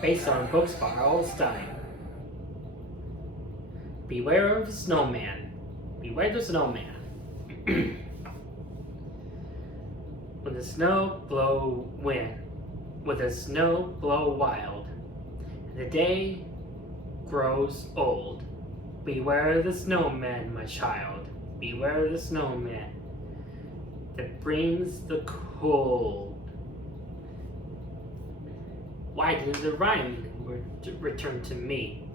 based on books by R.L. Stein. Beware of the Snowman. Beware the Snowman. When the snow blow wild, and the day grows old. Beware the snowman, my child. Beware the snowman that brings the cold. Why did the rhyme return to me?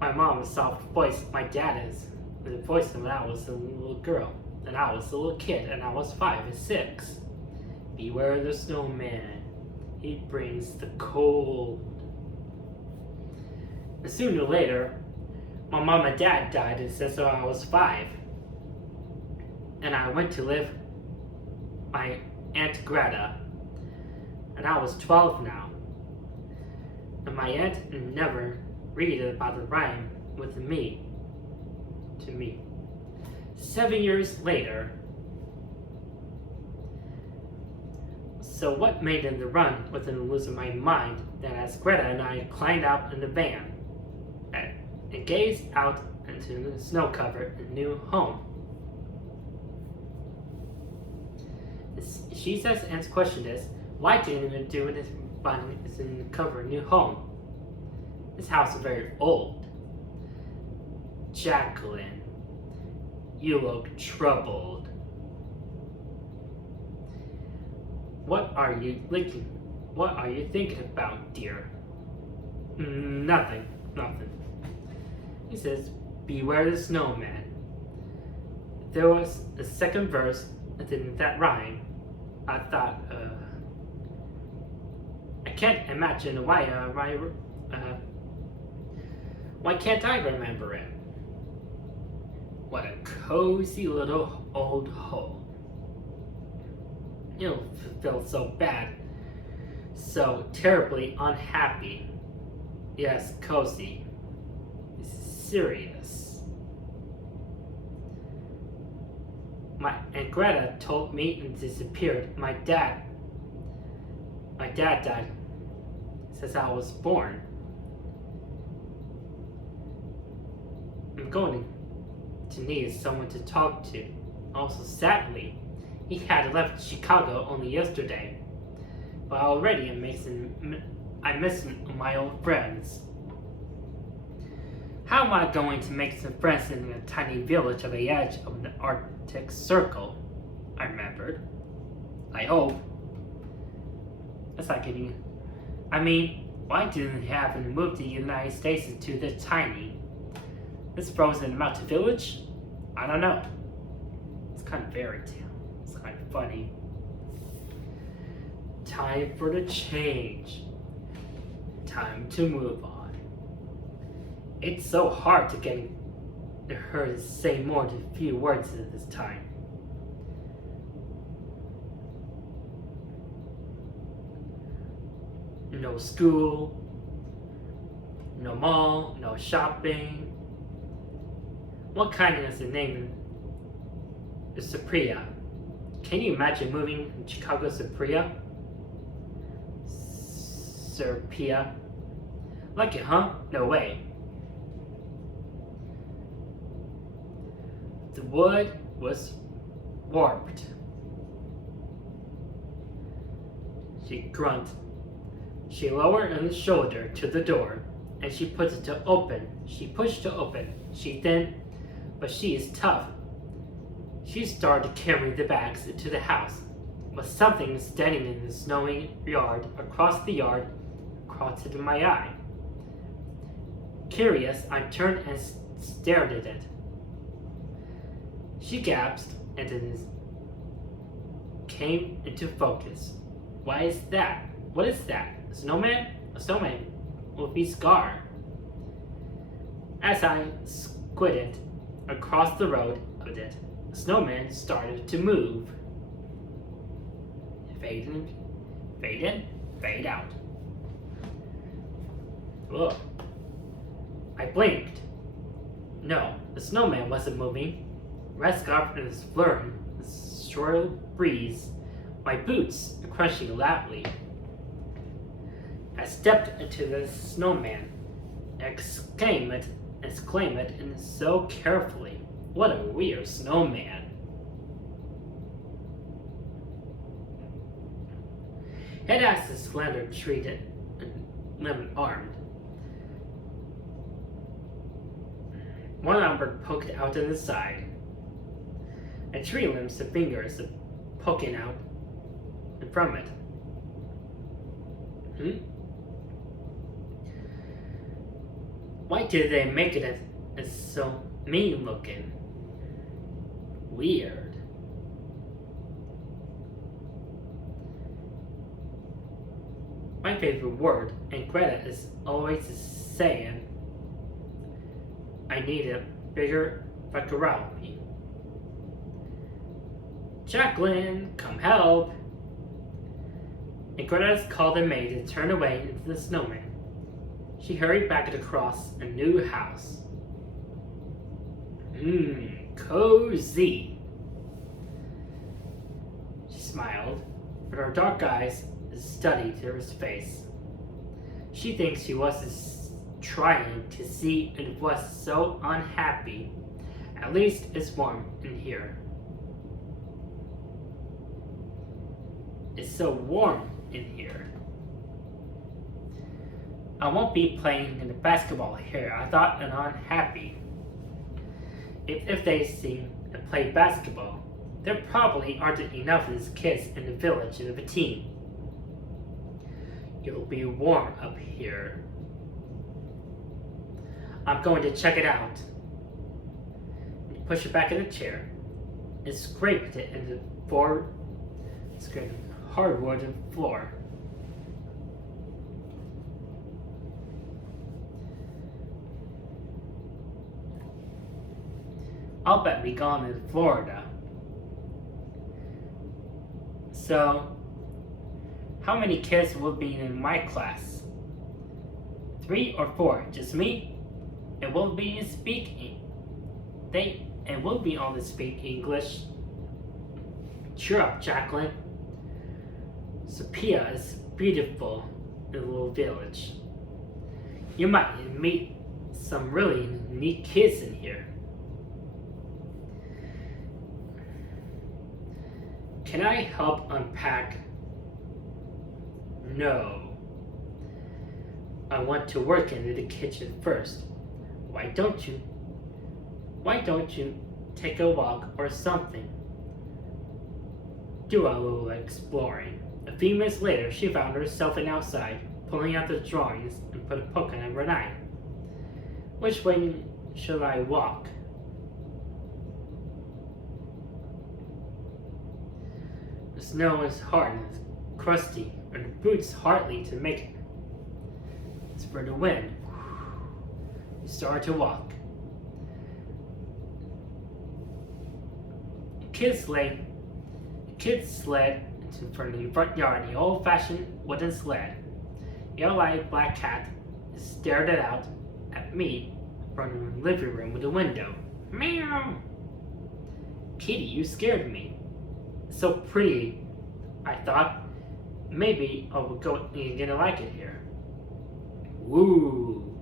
My mom is soft voice, my dad is the voice when I was a little girl, and I was a little kid, and I was 5 or 6. Beware the snowman, he brings the cold. And sooner or later, my mom and dad died since I was 5. And I went to live with my Aunt Greta. And I was 12 now. And my aunt never read about the rhyme with me. To me. 7 years later. So what made them the run within losing my mind that as Greta and I climbed out in the van and gazed out into the snow-covered new home. She says Aunt's question is, why didn't you do this in the cover new home? This house is very old. Jaclyn, you look troubled. What are you thinking about, dear? Nothing. He says, beware the snowman. There was a second verse in that rhyme. I thought, I can't imagine why can't I remember it? What a cozy little old hole. You feel so bad, so terribly unhappy. Yes, cozy. Serious. My Aunt Greta told me and disappeared. My dad died since I was born. I'm going to need someone to talk to. Also, sadly, he had left Chicago only yesterday. But already I miss my old friends. How am I going to make some friends in a tiny village at the edge of the Arctic Circle? I remembered. I hope. Why didn't he have to move to the United States to this tiny, this frozen mountain village? I don't know. It's kind of fairy tale. It's kind of funny. Time for the change. Time to move on. It's so hard to get her to say more than a few words at this time. No school, no mall, no shopping. What kind is the name? It's Supriya. Can you imagine moving from Chicago to Supriya? Supriya. Like it, huh? No way. The wood was warped. She grunted. She lowered her shoulder to the door, and she pushed it to open. But she is tough. She started carrying the bags into the house, but something standing in the snowy yard across caught my eye. Curious, I turned and stared at it. She gasped and then came into focus. Why is that? What is that? A snowman? A snowman with a scar. As I squinted across the road at it, the snowman started to move. Fade in, fade out. Look. I blinked. No, the snowman wasn't moving. Red scarf and his blurring, the short breeze. My boots crunching loudly. stepped into the snowman, exclaimed it and so carefully. What a weird snowman. Head asked the slender treated limb-armed. One arm poked out to the side. A tree limb's fingers poking out from it. Why did they make it as so mean looking? Weird. My favorite word, and Greta is always saying, I need a bigger variety. Jaclyn, come help! And Greta called the maid to turn away into the snowman. She hurried back across a new house. Cozy. She smiled, but her dark eyes studied his face. She thinks she was trying to see it was so unhappy. At least it's warm in here. It's so warm in here. I won't be playing in the basketball here. I thought and unhappy. If they sing and play basketball, there probably aren't enough of these kids in the village to have a team. It'll be warm up here. I'm going to check it out. You push it back in the chair and scraped it into the hardwood floor. I'll bet we gone in Florida. So, how many kids will be in my class? 3 or 4? Just me? And will be speaking. And will be all to speak English. Cheer up, Jaclyn. Sophia is beautiful in a little village. You might meet some really neat kids in here. Can I help unpack? No. I want to work in the kitchen first. Why don't you take a walk or something? Do a little exploring. A few minutes later, she found herself outside, pulling out the drawings and put a poke on number 9. Which way should I walk? The snow is hard and crusty, and the boots hardly to make it. It's for the wind. You start to walk. Kids sled into the front yard, the old-fashioned wooden sled. Yellow-eyed black cat stared it out at me from the living room with the window. Meow! Kitty, you scared me. So pretty, I thought. Maybe I will go and gonna like it here. Woo!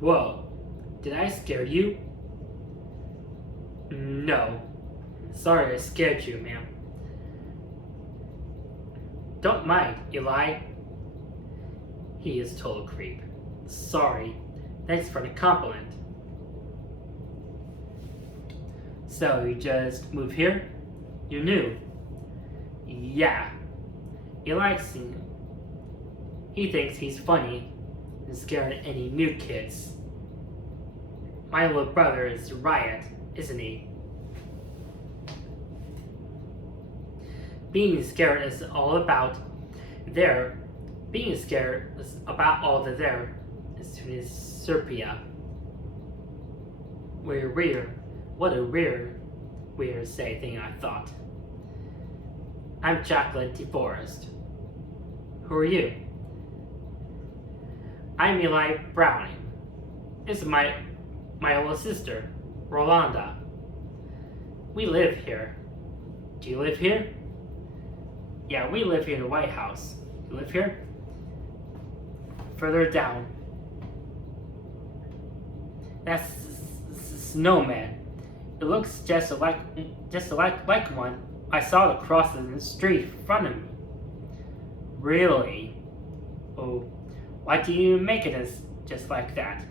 Whoa, did I scare you? No. Sorry I scared you, ma'am. Don't mind, Eli. He is total creep. Sorry. Thanks for the compliment. So you just moved here? You knew? Yeah. He likes me. He thinks he's funny and scared any new kids. My little brother is a riot, isn't he? Being scared is all about there. Being scared is about all the there. As soon as Serpia. What a weird say thing, I thought. I'm Jaclyn DeForest. Who are you? I'm Eli Browning. This is my little sister, Rolanda. We live here. Do you live here? Yeah, we live here in the White House. You live here? Further down. That's Snowman. It looks just like one I saw across the street in front of me. Really? Oh, why do you make it as just like that?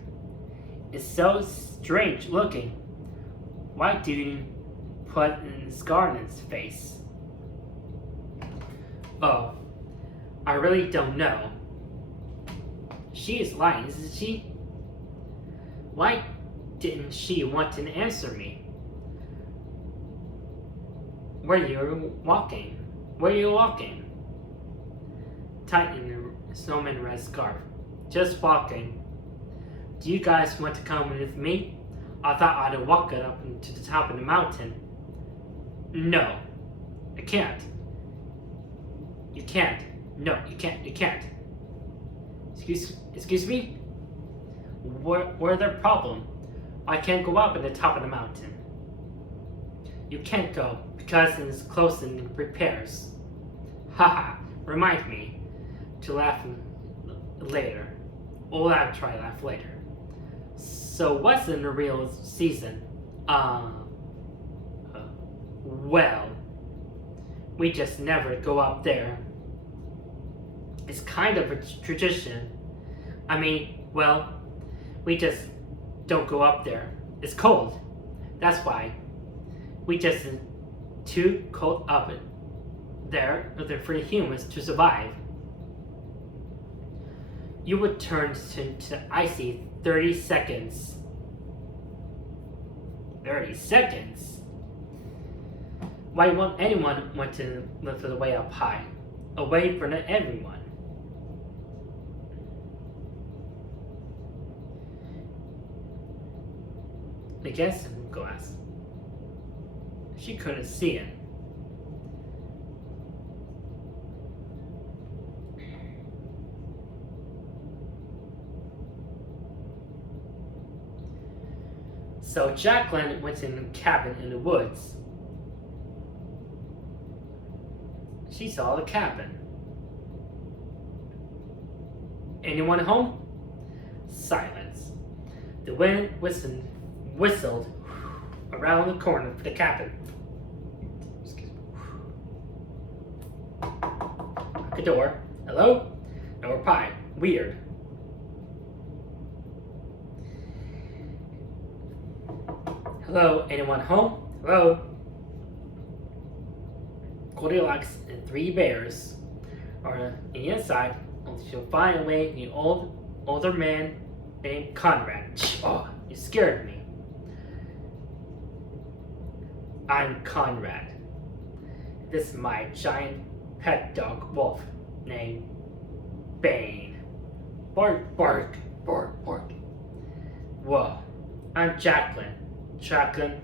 It's so strange looking. Why do you put a scar on his face? Oh, I really don't know. She is lying, isn't she? Why didn't she want to answer me? Where are you walking? Where are you walking? Tighten the Snowman red scarf. Just walking. Do you guys want to come with me? I thought I'd walk it up to the top of the mountain. No, I can't. You can't. No, you can't. You can't. Excuse me? Where's their problem? I can't go up at the top of the mountain. You can't go because it's close in repairs. Haha, remind me to laugh later. Or I'll try to laugh later. So what's in the real season? Well, we just never go up there. It's kind of a tradition. I mean, well, we just don't go up there. It's cold. That's why. We just too cold up there for the humans to survive. You would turn to icy 30 seconds. 30 seconds? Why won't anyone want to live the way up high? Away from everyone. I guess glass. She couldn't see it. So Jaclyn went in a cabin in the woods. She saw the cabin. Anyone home? Silence. The wind whistled around the corner of the cabin. Knock the door. Hello? No reply. Weird. Hello? Anyone home? Hello? Goldilocks and three bears are on the inside. She'll find a way. The older man named Conrad. Oh, you scared me. I'm Conrad. This is my giant pet dog wolf named Bane. Bark, bark, bark, bark. Whoa, I'm Jaclyn. Jaclyn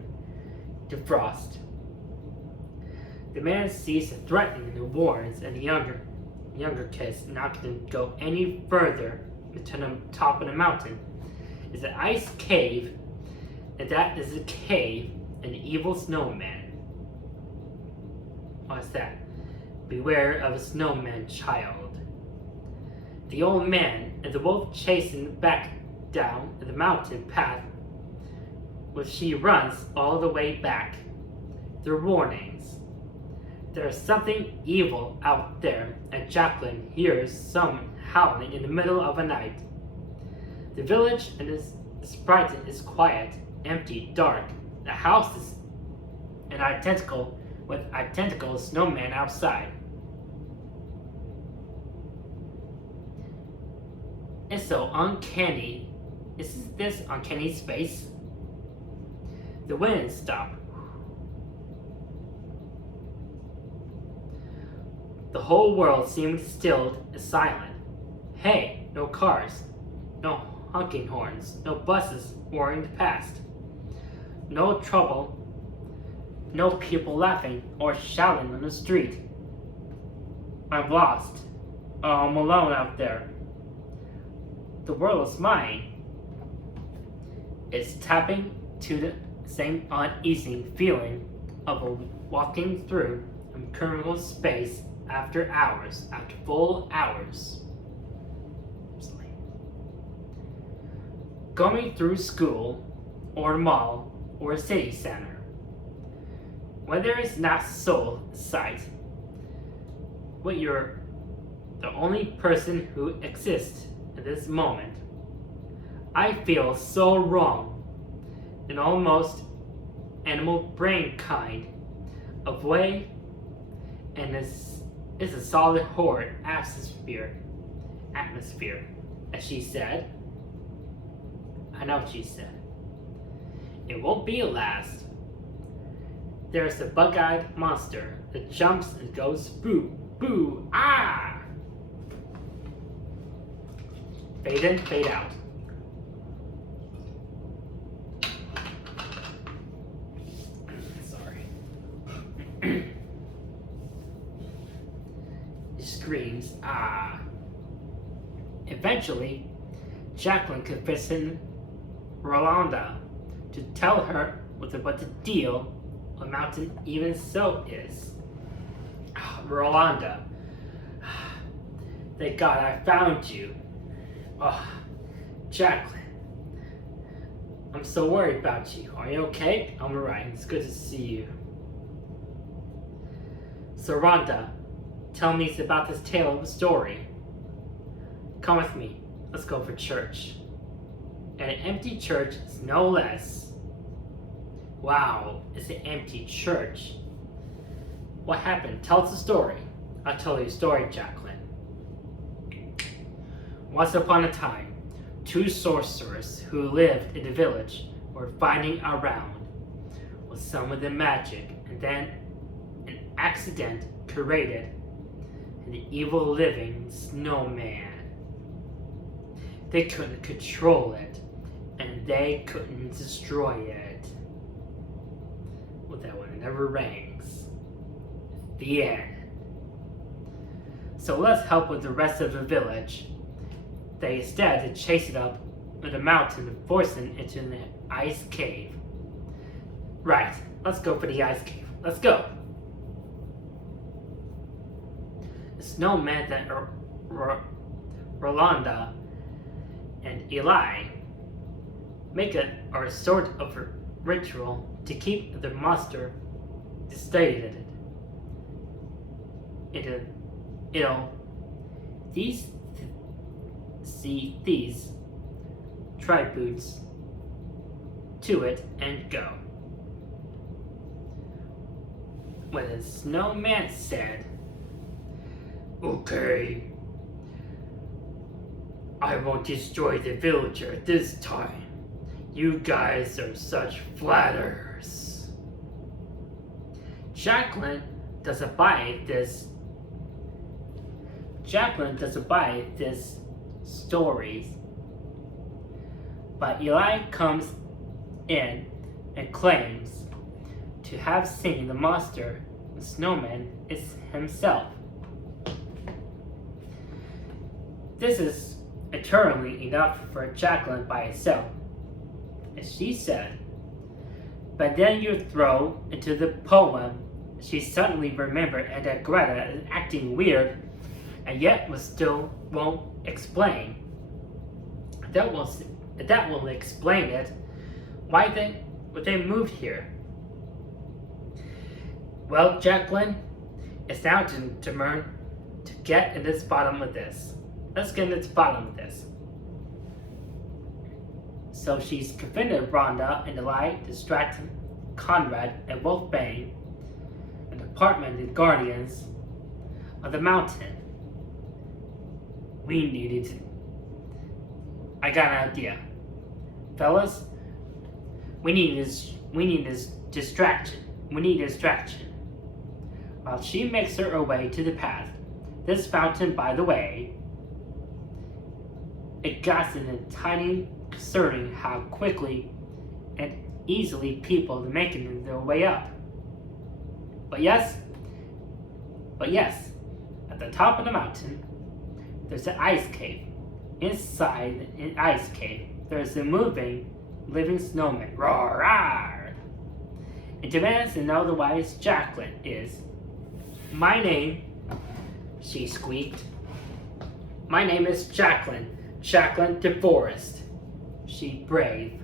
DeFrost. The man sees the threatening and warns, and the younger kids not going to go any further to the top of the mountain. It's an ice cave, and that is a cave. An evil snowman. What's that? Beware of a snowman child. The old man and the wolf chasing back down the mountain path, which she runs all the way back. Their warnings. There's something evil out there, and Jaclyn hears someone howling in the middle of the night. The village and its sprite is quiet, empty, dark. The house is identical snowman outside. It's so uncanny. Is this uncanny space? The wind stopped. The whole world seemed still and silent. Hey, no cars, no honking horns, no buses roaring past. No trouble, no people laughing or shouting on the street. I'm lost. I'm alone out there. The world is mine. It's tapping to the same uneasy feeling of walking through a criminal space after hours, after full hours. Going through school, or a mall, or a city center. Whether it's not soul sight, but you're the only person who exists at this moment. I feel so wrong, in almost animal brain kind of way, and it's a solid horror atmosphere, as she said. I know what she said. It won't be a last. There's a bug-eyed monster that jumps and goes boo, boo, ah! Fade in, fade out. Sorry. He screams, ah. Eventually, Jaclyn convinces Rolanda to tell her what the deal of Mountain Even So is. Rolanda, thank God I found you. Oh, Jaclyn, I'm so worried about you. Are you okay? I'm alright. It's good to see you. So Rhonda, tell me about this tale of a story. Come with me. Let's go for church. And an empty church is no less. Wow, it's an empty church. What happened? Tell us a story. I'll tell you a story, Jaclyn. Once upon a time, two sorcerers who lived in the village were fighting around with some of the magic, and then an accident created an evil living snowman. They couldn't control it, and they couldn't destroy it. Well, that one never rings. The end. So let's help with the rest of the village. They instead chase it up with a mountain and force it into an ice cave. Right, let's go for the ice cave. Let's go. The snowman that Rolanda and Eli make a sort of a ritual to keep the monster sedated. These try boots to it and go. When the snowman said, "Okay, I won't destroy the villager this time. You guys are such flatterers." Jaclyn doesn't buy this stories, but Eli comes in and claims to have seen the monster. The snowman is himself. This is eternally enough for Jaclyn by itself, as she said. But then you throw into the poem, she suddenly remembered that Greta is acting weird, and yet won't explain. That will explain it. Why they moved here? Well, Jaclyn, it's now to get in this bottom of this. Let's get into the bottom of this. So she's convinced Rhonda and Eli distract Conrad and Wolfbane, an apartment and guardians of the mountain. I got an idea. Fellas, we need this distraction. We need a distraction. While she makes her way to the path, this fountain, by the way, it got an entirely concerning how quickly and easily people are making their way up. But yes, at the top of the mountain, there's an ice cave. Inside an ice cave, there's a moving, living snowman. Roar, roar! It demands to know the wise Jaclyn is. My name she squeaked. My name is Jaclyn, Jaclyn DeForest. She brave.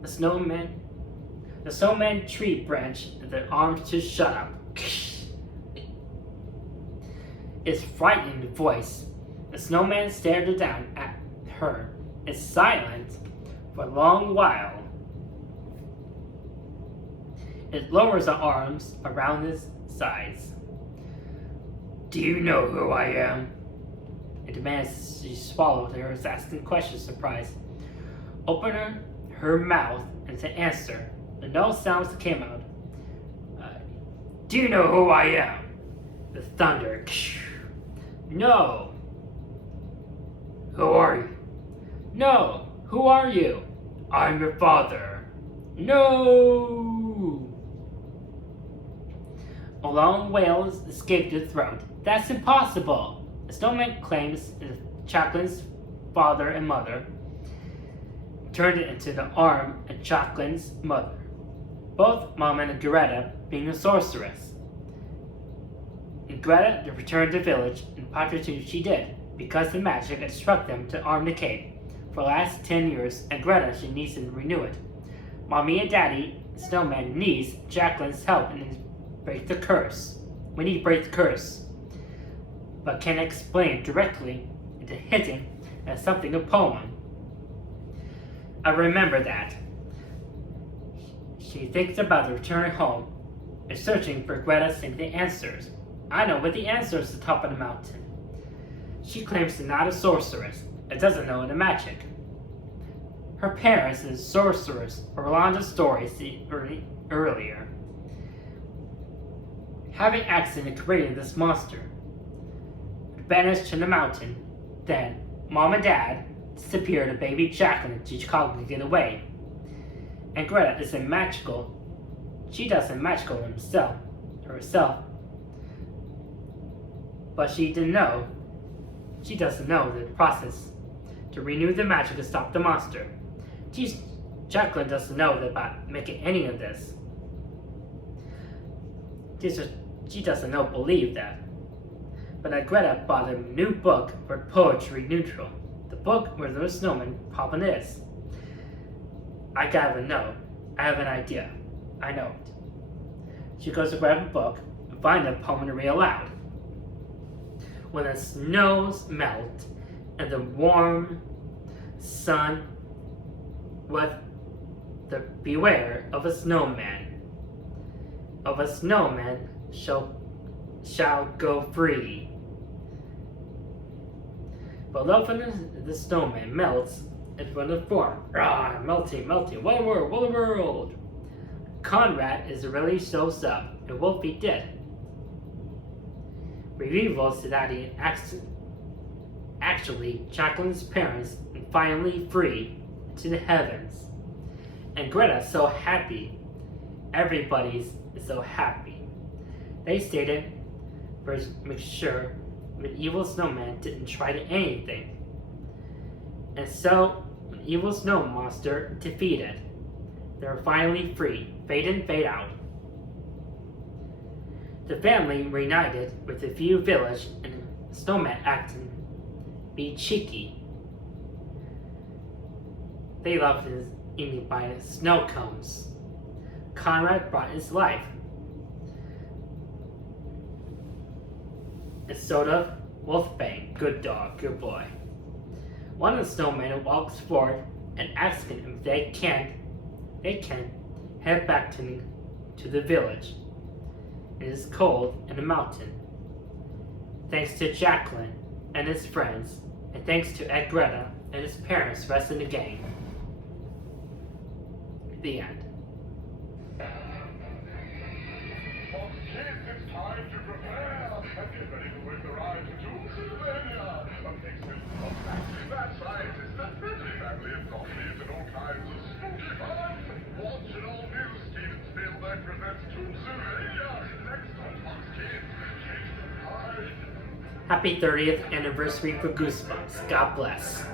The snowman tree branch with their arms to shut up. Its frightened voice. The snowman stared down at her, is silent for a long while. It lowers the arms around his sides. Do you know who I am? It demands. She swallowed her, asking questions, surprised. Open her mouth and to answer. And no sounds came out. Do you know who I am? The thunder. No. Who are you? No. Who are you? I'm your father. No. A long wail escaped her throat. That's impossible. The snowman claims Jaclyn's father and mother turned it into the arm of Jaclyn's mother. Both Mom and Greta being a sorceress. And Greta returned to the village, and Patrick she did, because the magic had struck them to arm the cave. For the last 10 years, and Greta she needs to renew it. Mommy and Daddy Snowman needs Jaclyn's help and break the curse. We need to break the curse. But can't explain directly into hinting at something a poem. I remember that. She thinks about the return home and searching for Greta seeing the answers. I know what the answer is at the top of the mountain. She claims she's not a sorceress and doesn't know the magic. Her parents is sorcerers, Orlando's story earlier. Having accidentally created this monster, vanished to the mountain. Then, Mom and Dad disappeared and baby Jaclyn to Chicago to get away. And Greta isn't magical. She doesn't magical herself. But she doesn't know the process to renew the magic to stop the monster. Jaclyn doesn't know about making any of this. She doesn't believe that. But Greta bought a new book for Poetry Neutral. The book where the snowman popping is. I gotta know. I have an idea. I know it. She goes to grab a book and find a poem to read aloud. When the snows melt and the warm sun with the beware of a snowman. Of a snowman shall go free. But love when the snowman melts in front of the form. Rah, melting, what a world. Conrad is really shows up, and Wolfie dead. Reveals that he actually Jaclyn's parents and finally free to the heavens. And Greta's so happy. Everybody's so happy. They stated to make sure the evil snowman didn't try to anything. And so, when the evil snow monster defeated, they were finally free, fade in, fade out. The family reunited with the few village and snowman acting be cheeky. They loved his eating by snow cones. Conrad brought his life. And Soda, Wolfbang, good dog, good boy. One of the snowmen walks forward and asks him if they can head back to the village. It is cold in the mountain. Thanks to Jaclyn and his friends, and thanks to Ed Greta and his parents rest in the game. The end. It's time to prepare and get ready to win the ride to Pennsylvania. That's right, it's the friendly family of comedies and all kinds of spooky fun. Watch it all new Steven Spielberg presents Pennsylvania next on Fox Kids. Happy 30th anniversary for Goosebumps. God bless.